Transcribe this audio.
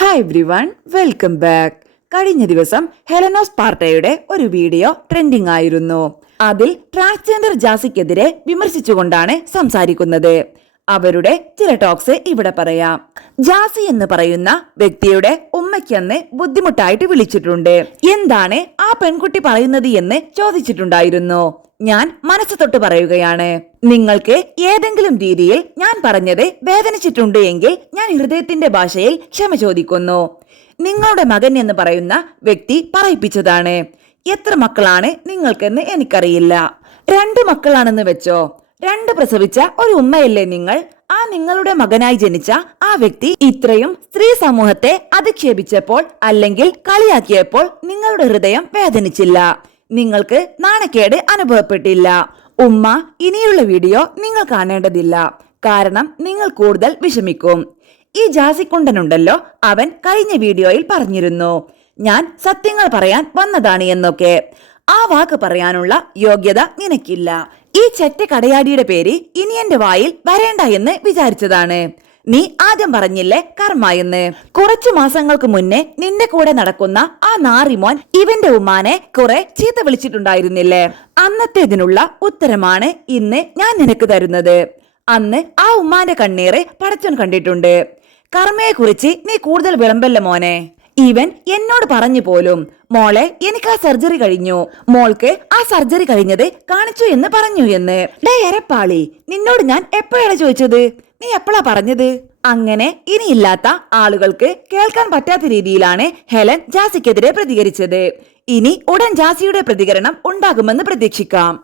Hi everyone, welcome back. കഴിഞ്ഞ ദിവസം ഹെലനോ സ്പാർട്ടയുടെ ഒരു വീഡിയോ ട്രെൻഡിംഗ് ആയിരുന്നു. അതിൽ ട്രാൻസ്ജെൻഡർ ജാസിക്കെതിരെ വിമർശിച്ചുകൊണ്ടാണ് സംസാരിക്കുന്നത്. അവരുടെ ചില ടോക്സ് ഇവിടെ പറയാം. ജാസി എന്ന് പറയുന്ന വ്യക്തിയുടെ ഉമ്മയ്ക്കന്ന് ബുദ്ധിമുട്ടായിട്ട് വിളിച്ചിട്ടുണ്ട്. എന്താണ് ആ പെൺകുട്ടി പറയുന്നത് എന്ന് ചോദിച്ചിട്ടുണ്ടായിരുന്നു. ഞാൻ മനസ്സ് തൊട്ട് പറയുകയാണ്, നിങ്ങൾക്ക് ഏതെങ്കിലും രീതിയിൽ ഞാൻ പറഞ്ഞത് വേദനിച്ചിട്ടുണ്ട് എങ്കിൽ ഞാൻ ഹൃദയത്തിന്റെ ഭാഷയിൽ ക്ഷമ ചോദിക്കുന്നു. നിങ്ങളുടെ മകൻ എന്ന് പറയുന്ന വ്യക്തി പറയിപ്പിച്ചതാണ്. എത്ര മക്കളാണ് നിങ്ങൾക്കെന്ന് എനിക്കറിയില്ല. 2 മക്കളാണെന്ന് വെച്ചോ. 2 പ്രസവിച്ച ഒരു ഉമ്മയല്ലേ നിങ്ങൾ? ആ നിങ്ങളുടെ മകനായി ജനിച്ച ആ വ്യക്തി ഇത്രയും സ്ത്രീ സമൂഹത്തെ അധിക്ഷേപിച്ചപ്പോൾ അല്ലെങ്കിൽ കളിയാക്കിയപ്പോൾ നിങ്ങളുടെ ഹൃദയം വേദനിച്ചില്ല. നിങ്ങൾക്ക് നാണക്കേട് അനുഭവപ്പെട്ടില്ല. ഉമ്മ ഇനിയുള്ള വീഡിയോ നിങ്ങൾ കാണേണ്ടതില്ല, കാരണം നിങ്ങൾ കൂടുതൽ വിഷമിക്കും. ഈ ജാസിക്കുണ്ടനുണ്ടല്ലോ, അവൻ കഴിഞ്ഞ വീഡിയോയിൽ പറഞ്ഞിരുന്നു, ഞാൻ സത്യങ്ങൾ പറയാൻ വന്നതാണ് എന്നൊക്കെ. ആ വാക്ക് പറയാനുള്ള യോഗ്യത നിനക്കില്ല. ഈ ചെറ്റ കടയാടിയുടെ പേര് ഇനി എന്റെ വായിൽ വരേണ്ട എന്ന് വിചാരിച്ചതാണ്. നീ ആദ്യം പറഞ്ഞില്ലേ കർമ്മ എന്ന്. കുറച്ചു മാസങ്ങൾക്ക് മുന്നേ നിന്റെ കൂടെ നടക്കുന്ന ആ നാറിമോൻ ഇവന്റെ ഉമ്മാനെ കുറെ ചീത്ത വിളിച്ചിട്ടുണ്ടായിരുന്നില്ലേ? അന്നത്തേതിനുള്ള ഉത്തരമാണ് ഇന്ന് ഞാൻ നിനക്ക് തരുന്നത്. അന്ന് ആ ഉമ്മാന്റെ കണ്ണീര് പടച്ചോൻ കണ്ടിട്ടുണ്ട്. കർമ്മയെ കുറിച്ച് നീ കൂടുതൽ വിളമ്പല്ല മോനെ. ഇവൻ എന്നോട് പറഞ്ഞു പോലും, മോളെ എനിക്ക് ആ സർജറി കഴിഞ്ഞു, മോൾക്ക് ആ സർജറി കഴിഞ്ഞത് കാണിച്ചു എന്ന് പറഞ്ഞു എന്ന്. ഡേ എരപ്പാളി, നിന്നോട് ഞാൻ എപ്പോഴാണ് ചോദിച്ചത്? നീ എപ്പോഴാ പറഞ്ഞത്? അങ്ങനെ ഇനിയില്ലാത്ത ആളുകൾക്ക് കേൾക്കാൻ പറ്റാത്ത രീതിയിലാണ് ഹെലൻ ജാസിക്കെതിരെ പ്രതികരിച്ചത്. ഇനി ഉടൻ ജാസിയുടെ പ്രതികരണം ഉണ്ടാകുമെന്ന് പ്രതീക്ഷിക്കാം.